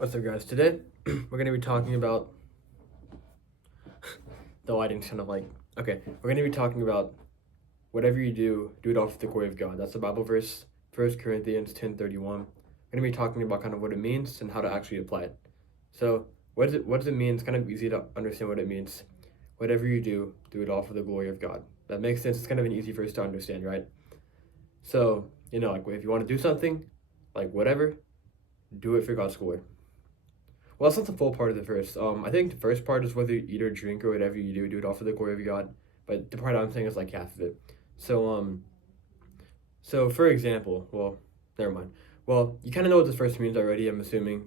What's up, guys? Today we're gonna be talking about the lighting's kind of like okay. We're gonna be talking about whatever you do, do it all for the glory of God. That's the Bible verse, 1 Corinthians 10:31. We're gonna be talking about kind of what it means and how to actually apply it. So what does it mean? It's kind of easy to understand what it means. Whatever you do, do it all for the glory of God. That makes sense. It's kind of an easy verse to understand, right? So like if you want to do something, like whatever, do it for God's glory. Well, that's not the full part of the verse. I think the first part is whether you eat or drink or whatever you do, do it all for the glory of God. But the part I'm saying is like half of it. So for example, well, never mind. Well, you kind of know what this verse means already. I'm assuming,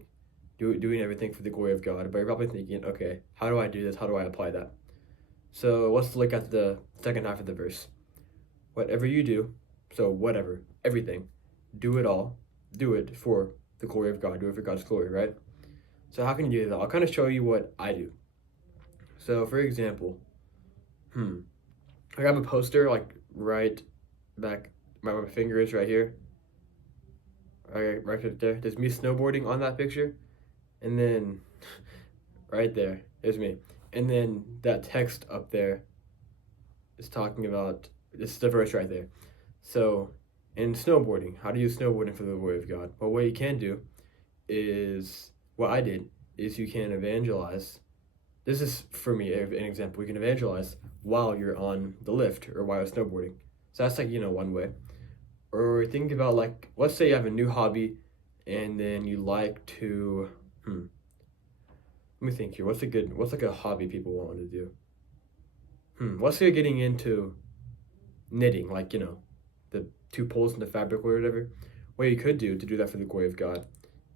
doing everything for the glory of God. But you're probably thinking, okay, how do I do this? How do I apply that? So let's look at the second half of the verse. Whatever you do, so whatever, everything, do it all, do it for the glory of God. Do it for God's glory, right? So how can you do that? I'll kind of show you what I do. So for example, I have a poster like right back, my finger is right here. Right there. There's me snowboarding on that picture. And then right there's me. And then that text up there is talking about, this is the verse right there. So in snowboarding, how do you snowboarding for the glory of God? Well, what you can do is, what I did is you can evangelize. This is for me an example. You can evangelize while you're on the lift or while you're snowboarding. So that's like one way. Or think about, like, let's say you have a new hobby and then you like to let me think here. What's like a hobby people want to do? Let's say you're getting into knitting, like the two poles in the fabric or whatever. What you could do to do that for the glory of God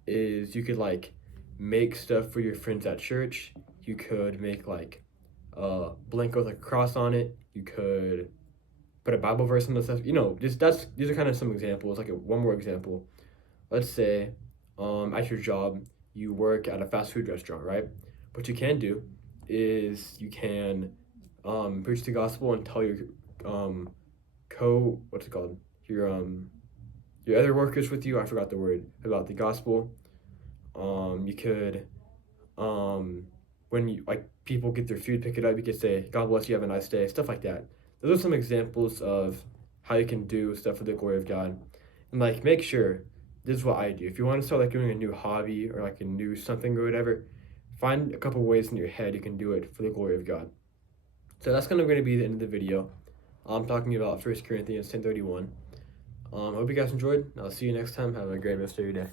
is you could like make stuff for your friends at church. You could make like a blanket with like a cross on it. You could put a Bible verse in the stuff. These are kind of some examples. Like one more example. Let's say at your job you work at a fast food restaurant, right? What you can do is you can preach the gospel and tell your what's it called? Your other workers with you, I forgot the word, about the gospel. You could when you like people get their food, pick it up, you could say, God bless you, have a nice day, stuff like that. Those are some examples of how you can do stuff for the glory of God. And like make sure, this is what I do. If you want to start like doing a new hobby or like a new something or whatever, find a couple ways in your head you can do it for the glory of God. So that's kind of going to be the end of the video. I'm talking about 1 Corinthians 10:31. Hope you guys enjoyed. I'll see you next time. Have a great rest of your day.